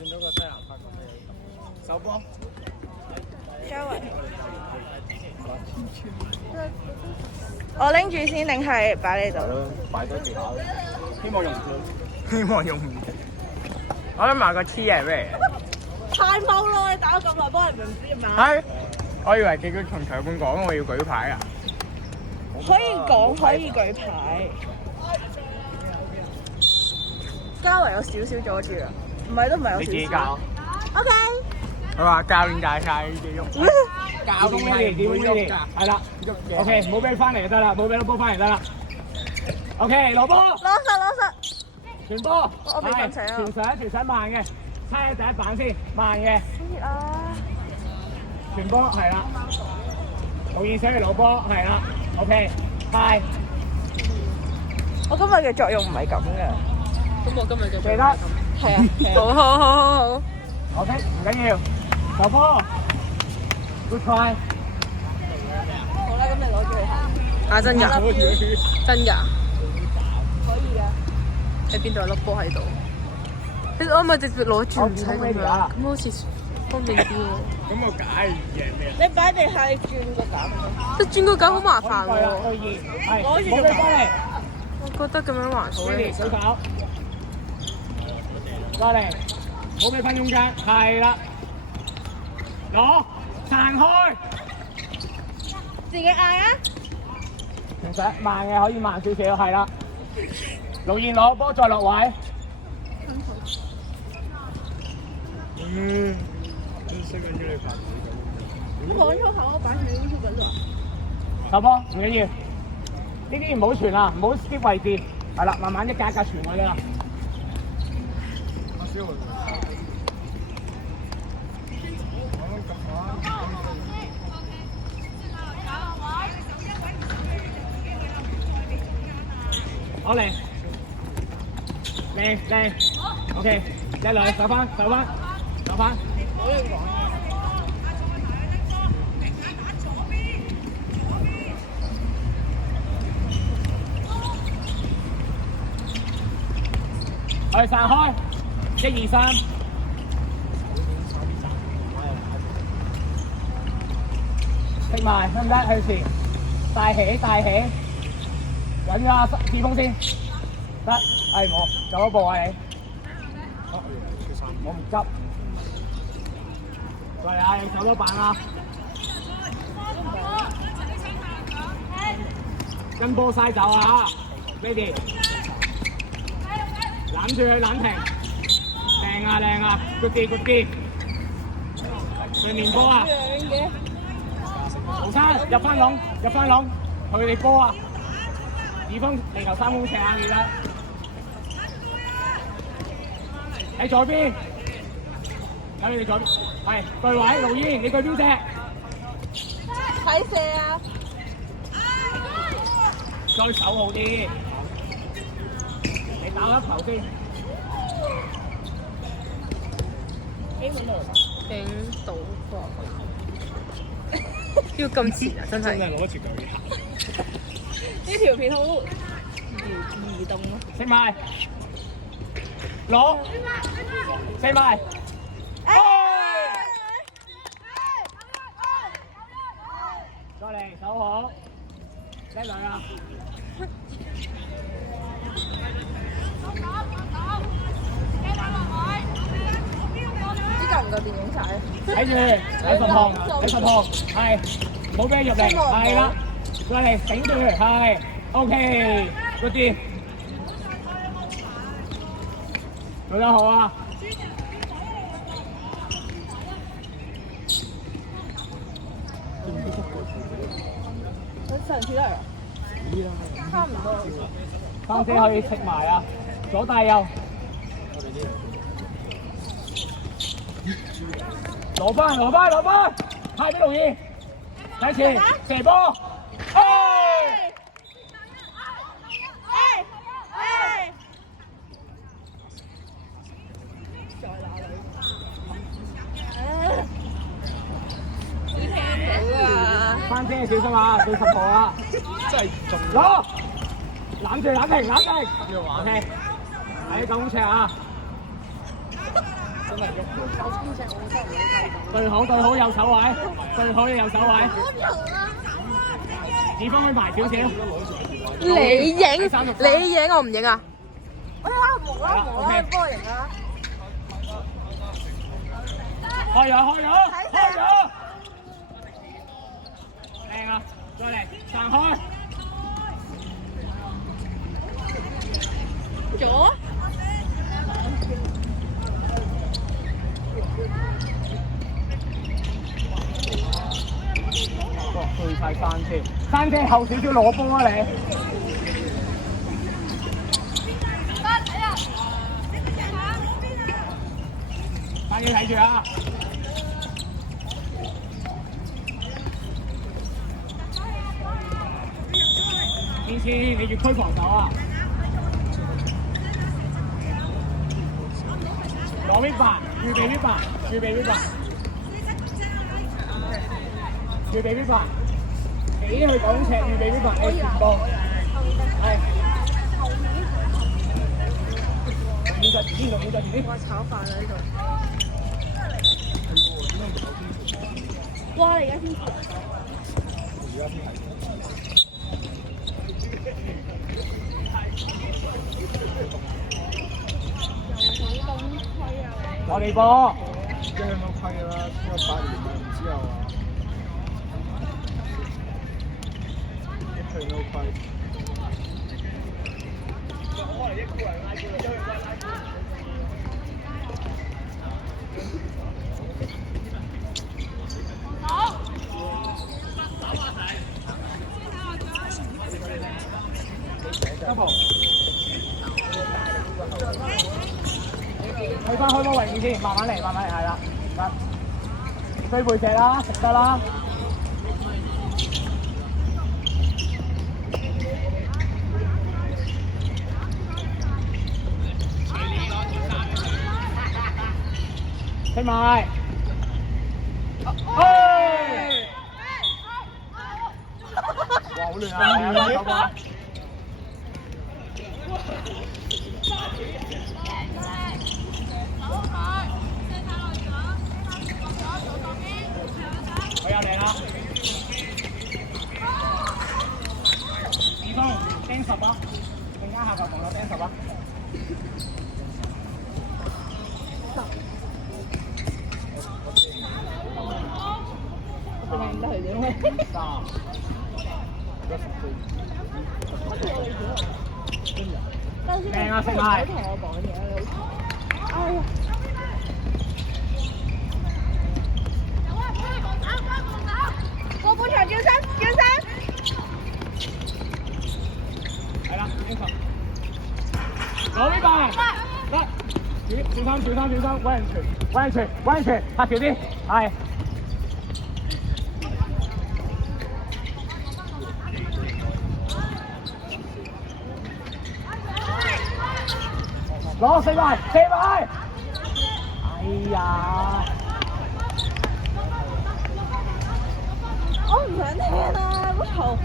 見到個西蘭花咁嘅手波。張維，我拎住先定係擺呢度？擺咗地下，希望用唔到。希望用唔到。我想買個 T 係咩嚟？太踎咯！你打咗咁耐，幫人唔知嘛？係，我以為叫佢從裁判講我要舉牌啊。可以講，可以舉牌。嘉維有少少阻住啊，唔係都唔係有少少。你自己教。OK。佢話教練大晒你哋喐。教練係點喐㗎？係啦。OK，冇俾佢翻嚟就得啦，冇俾粒波翻嚟得啦。OK，攞波。攞實。傳波。我未瞓醒啊。傳上慢嘅，猜第一板先，慢嘅。好熱啊！傳波係啦。導演寫嚟攞波係啦。OK，係。我今日嘅作用唔係咁嘅。咁我今日嘅記得。係啊。好。OK，唔緊要。球波。Good try。好啦，咁你攞住佢行。啊，真㗎？真㗎？可以㗎。喺邊度有粒波喺度？你可唔可以直接攞住唔使咁樣？咁好似方便啲喎。咁我梗係贏咩？你擺地下，你轉個架。即轉個架好麻煩喎。係，冇俾翻嚟。我覺得咁樣還好咧。水跑。過嚟，冇俾翻中間，係啦。攞，撐開。自己嗌啊！唔使慢嘅，可以慢少少，係啦。盧燕攞波再落位。我講粗口，我擺喺 YouTube 度。球波唔緊要，呢啲唔好傳啦，唔好 skip 位置，係啦，慢慢一格一格傳過去啦。攞嚟，靚 ，OK， 一嚟手翻，去散開，1、2、3，食埋得唔得？去時大起，揾咗志峰先，得，我走一步啊你，我唔執，過嚟啊，你手多板啊，跟波嘥走啊 ，ready。攬住佢攬停，靚啊 ，good D， 對面波啊，曹生入翻籠，佢哋波啊，二分地球3公尺啊，記得喺左邊，喺你哋左邊，係對位，盧姨，你對邊隻？睇射啊！再手好啲。打一球先，影到過，要咁前啊！真係攞條腳嘅。呢條片好移動咯。食埋，攞，食埋。再嚟手好，叻女啊！呢夠唔夠電影睇？睇住，你10號，係，冇俾入嚟，係啦，過嚟頂住，係 ，OK，good啲，做得好啊！佢上次都係，差唔多。方姐可以食埋啊，左帶右。攞翻，派俾盧燕，第一次射波，翻先小心啊，對10號啊，真係攞，攬住，要玩，喺9公尺啊，真對好對好右手位，對好右手位。子峰去埋少少。你影我唔影啊？哎呀，冇啦冇啦，波型啦。開咗！靚啊！再嚟，散開。左。哇！去晒山車後少少攞波啊你！快啲睇住啊！呢次你越區防守啊！攞邊白，預備邊白，預備邊白，預備邊白，幾去講尺，預備邊白，你前波，係。要就前邊，要就前邊。哇！炒飯啊呢度。哇！你而家先食。我哋波。即係香港虧啦，因為8年之後啊，一去都虧。去翻開波位置先，慢慢嚟，係啦，追背脊啦，食得啦。踢埋。哇！好亂啊！佢有嚟啦！子峰釘10啊！更加下球同我釘10啊！靚得嚟點3、靚啊！食埋。同我講嘢你好。哎呀！過半場叫聲。係啦，釘10。攞呢塊。得。小心，揾人傳，拍條啲，係。攞4埋，哎呀！我唔想聽啊，好嘈。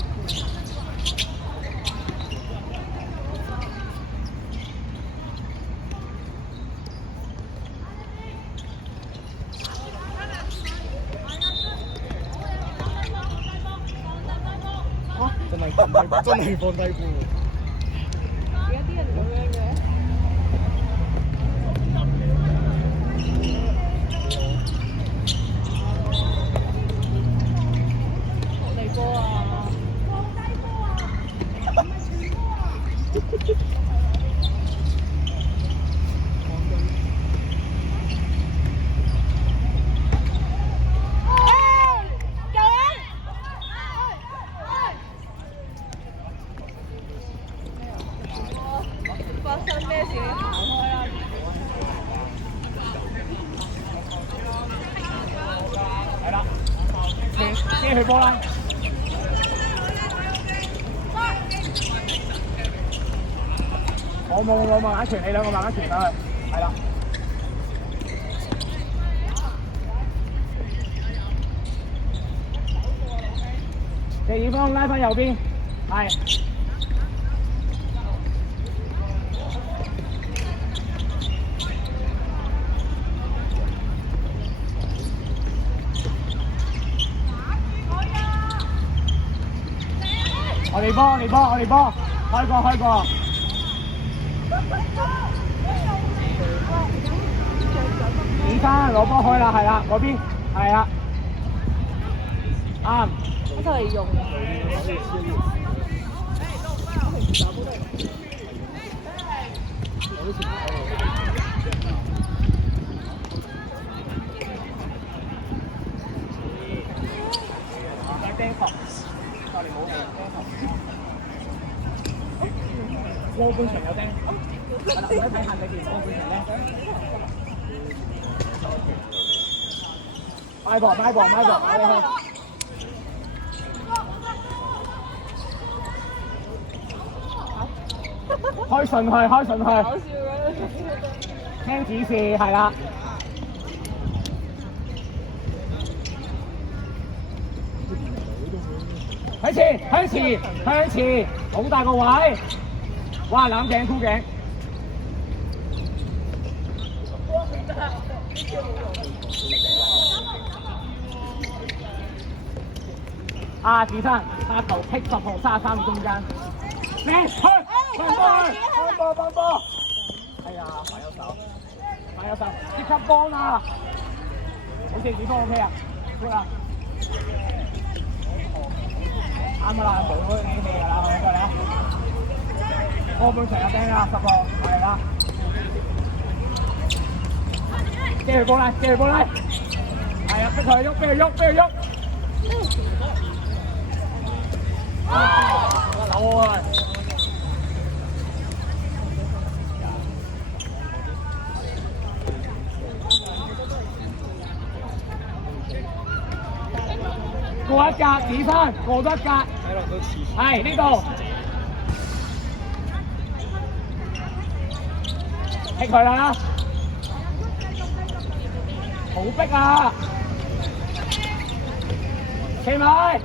真係放低步。而家啲人咁樣嘅。嚟波啊！發生咩事？你行開啦！係啦，先去波啦！我冇慢慢傳，你兩個慢慢傳返去，係啦。謝爾方拉返右邊，係。哋波，我哋波，我哋波，開波開波。李生攞波開啦，係啦，嗰邊係啦，啱。我就嚟用。過半場有釘，係啦，唔使睇限你件過半場咧。買波，買波，買波，買波去。開順去，開順去。聽指示係啦。向前，向前，向前，好大個位。哇！攬頸箍頸。啊！子生，下球踢10號33中間。咩？去！放波！放波！哎呀，反右手，反右手，即刻幫啦！好似子方 OK 啊？得啦。啱啦，冇嗰啲氣㗎啦，係咪過嚟啊？過半場有釘啦，10號，係啦。接佢波嚟，接佢波嚟。係啊，逼佢喐，逼佢喐，逼佢喐。扭啊！過一格，子珊過咗一格，係呢度，踢佢啦，好逼啊！企埋，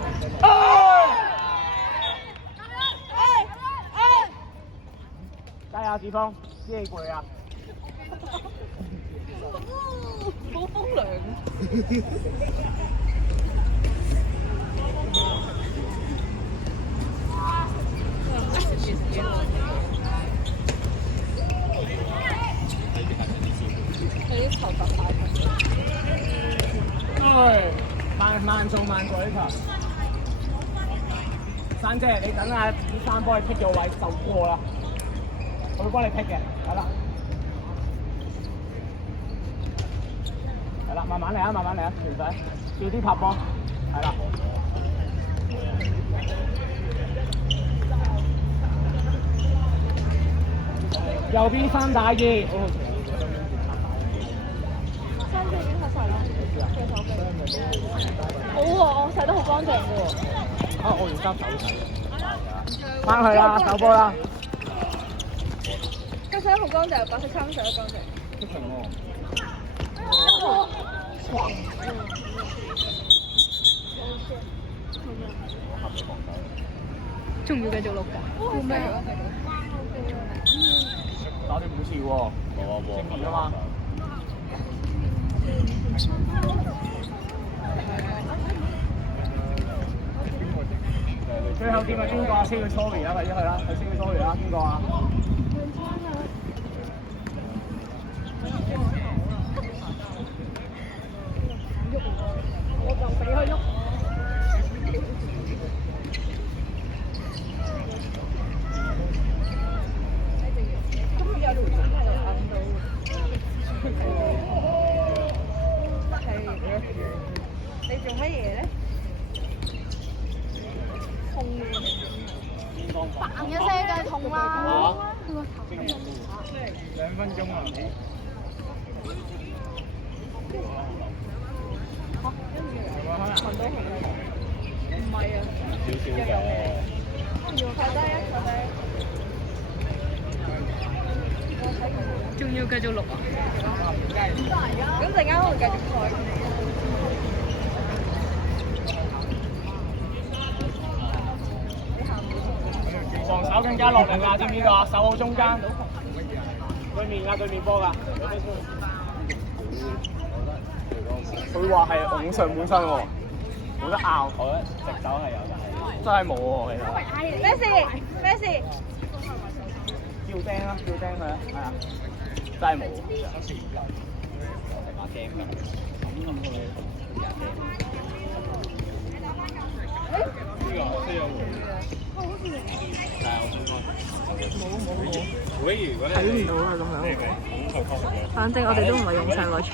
加油，子峰，知你攰啊！好風涼。對，慢做慢做呢球。珊姐，你等下子珊幫你剔咗位就過啦，我會幫你剔嘅，係啦。係啦，慢慢嚟啊，慢慢嚟啊，條仔，少啲拍波，係啦。右邊3打2。3隻已經拍晒啦，隻手臂。好喎，我洗得好乾淨嘅喎。啊，我而家手洗。翻去啦，手波啦。佢洗得好乾淨，白色衫洗得乾淨。出場喎。仲要繼續錄㗎？做咩啊？打斷冇事喎，正面啊嘛。最後點係邊個啊？先去 sorry 啦，快啲去啦！佢先去 sorry 啦，邊個啊？我就俾佢喐。你做乜嘢咧？痛嘅。嘭一聲就痛啦。2分鐘啊！聞到紅味。唔係啊。少少嘅。坐低啊！坐低。仲要繼續錄啊？咁陣間我會繼續開。防守更加落力啊！知唔知道啊？手好中間，對面啊，對面波㗎。佢話係拱上半身喎，冇得拗。我覺得直手係有嘅。真係冇喎，其實。咩事？咩事？叫釘啦，叫釘佢啊，係啊，真係冇。把釘㗎，咁佢。呢個都有喎。係啊，我想講。睇唔到啦咁樣。反正我哋都唔係用晒個場。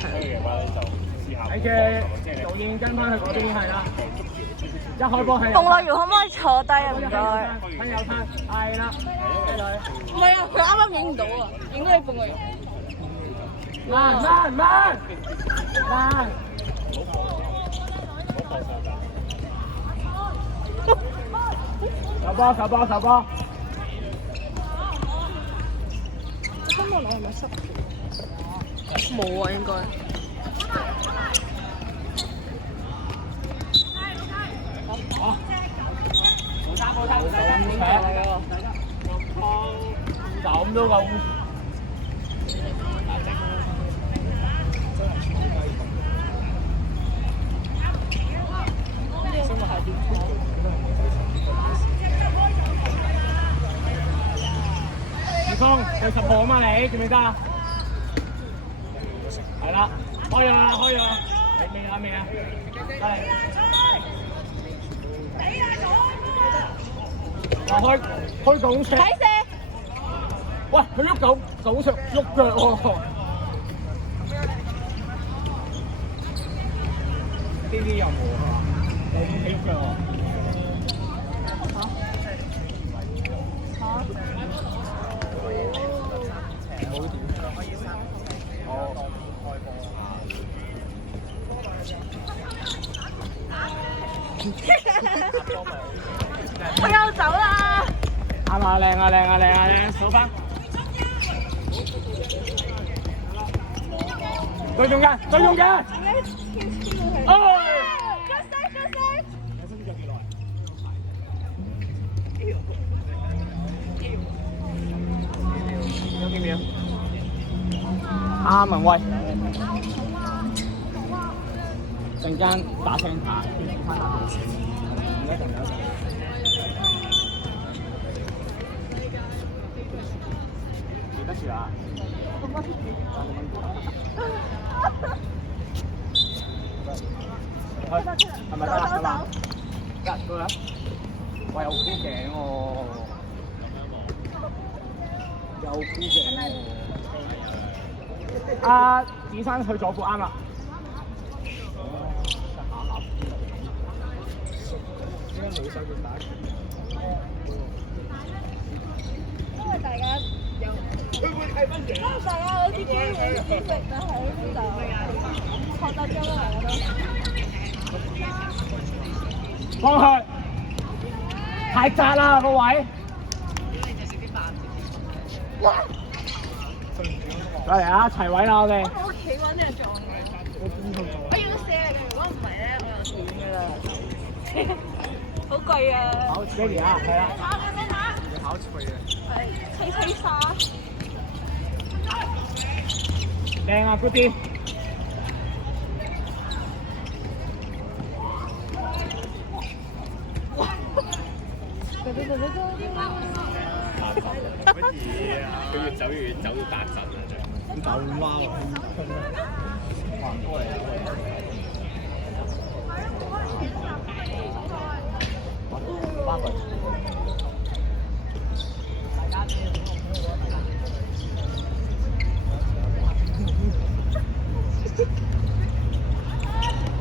你嘅導演跟翻去嗰邊係啦。一開波係。馮樂瑤可唔可以坐低啊？唔該。睇右灘，係啦。唔係啊，佢啱啱影唔到啊，影到你馮樂瑤。慢。手波。今日你係咪濕？冇啊，應該。咁都夠。二峰對10號啊嘛，你記唔記得啊？係啦，開咗啦，未啊？係。開拱車。睇射。喂，佢喐狗腳喎。呢啲有冇啊？你起腳喎。我又走啦！啱啊，靚啊，數翻。對中間。有幾秒？文威。陣間打聲牌，翻打電視，一定有。記得住啊！係咪得啦？得啦。喂，有箍頸喎，有箍頸喎。阿子珊去左褲啱啦。因為大家有，大家有啲機會知識，但係呢就學得咗啦，我都。放去，太窄啦個位。嚟啊！齊位啦我哋。我企穩呢個狀態。我要射嚟嘅，如果唔係咧，我就斷㗎啦。好貴啊！好，Jenny啊，係啦。考脆嘅。係吹沙。靚啊 ，good 啲。乜嘢啊？佢越走越8陣啊！就貓啊！翻嚟。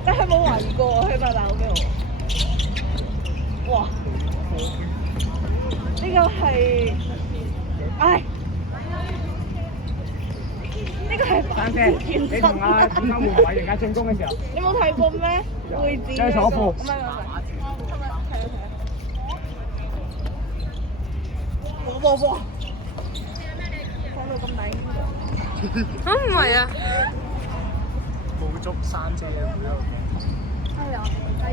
但係冇懷疑過佢咪鬧俾我。哇！呢個係，唉，呢個係珊姐，你同阿點解換位而家進攻嘅時候？你冇睇過咩？會展嘅坐褲。唔係。哇！講到咁大唔係啊。捕捉珊姐啊！係啊，係。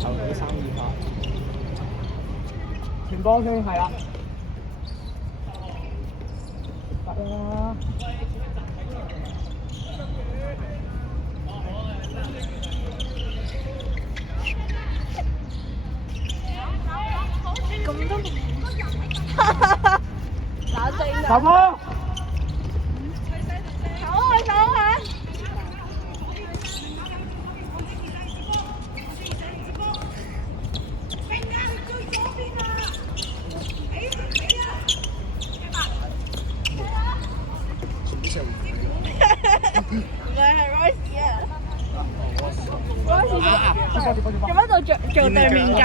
球隊3傳波先係啦。得啦。咁都打正啊！手波。手啊！唔係Royce啊！Royce 做乜度做對面間？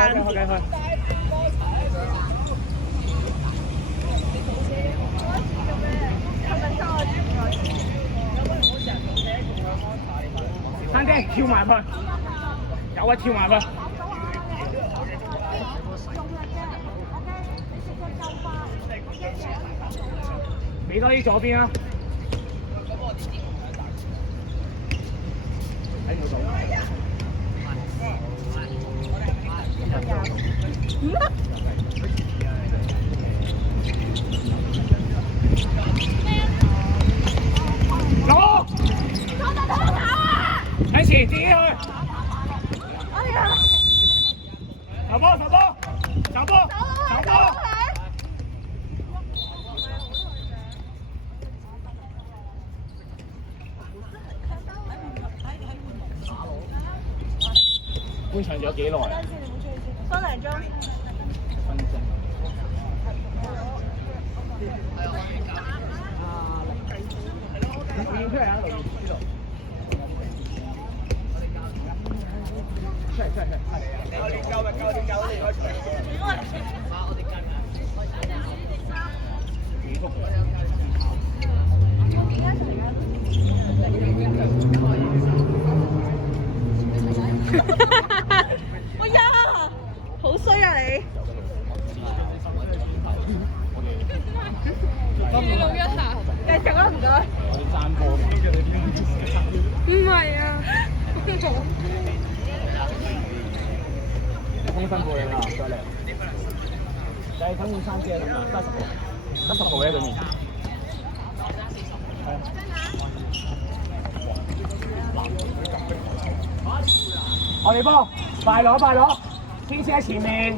餐廳跳埋去，有啊跳埋去。俾多啲左邊啊！喺度做。攞！喺前自己去。哎呀！手波手波手波手波！觀場咗幾耐啊？分零鐘。分鐘。練出嚟啊！呢度。出嚟。教練教練離開場。哎呀，好衰啊你！記錄一下。繼續啊，唔該。我哋爭波。唔係啊。空辛苦你啦，再嚟。就係等換衫先啊，得10號喺裏面。我哋波，快攞，天使喺前面。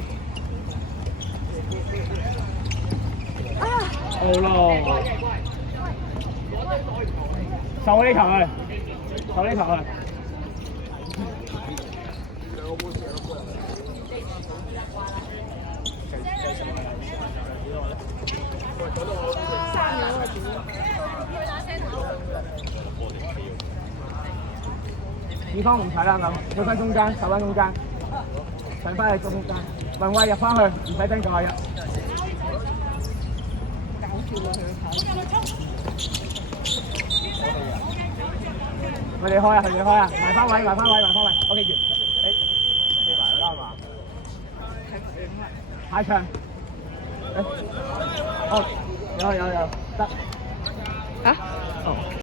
好咯，受呢球去。對方唔睇啦咁，去翻中間，守翻中間，上翻去中間，雲慧入翻去，唔使爭91。佢哋開啊，埋翻位，OK 完。飛埋啦係嘛？太長。哦，有，得。嚇？哦。